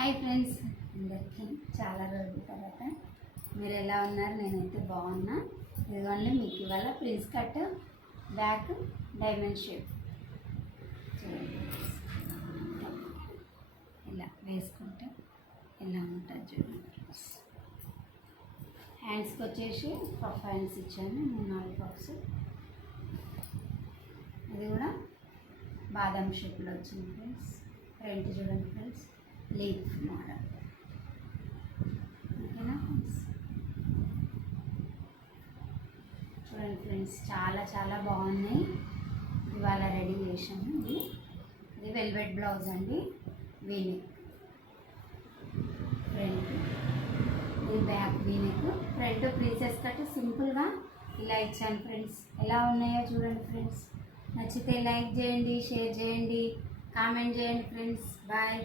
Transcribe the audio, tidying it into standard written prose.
Hi friends, అందరికీ చాలా రోజుల తర్వాత మీరు ఎలా ఉన్నారు? నేనైతే బాగున్నా. ఇదిగోండి మీకు ఇవాళ prince cut back diamond shape ఇలా వేసుకుంటే ఇలా ఉంటుంది చూడండి. హ్యాండ్స్కి వచ్చేసి పఫ్ హ్యాండ్స్ ఇచ్చాను, 3-4 పఫ్స్. ఇది కూడా బాదం షేప్లో వచ్చింది ఫ్రెండ్స్. ఫ్రంట్ చూడండి ఫ్రెండ్స్, లీఫ్ మోడల్. ఓకేనా ఫ్రెండ్స్? చూడండి ఫ్రెండ్స్, చాలా చాలా బాగున్నాయి. ఇవాళ రెడీ చేసాము. ఇది వెల్వెట్ బ్లౌజ్ అండి, వీనెక్. ఫ్రంట్ ఇది back V-neck, front princess cut సింపుల్గా ఇలా ఇచ్చాను ఫ్రెండ్స్. ఎలా ఉన్నాయో చూడండి ఫ్రెండ్స్. నచ్చితే లైక్ చేయండి, షేర్ చేయండి, కామెంట్ చేయండి ఫ్రెండ్స్. బాయ్.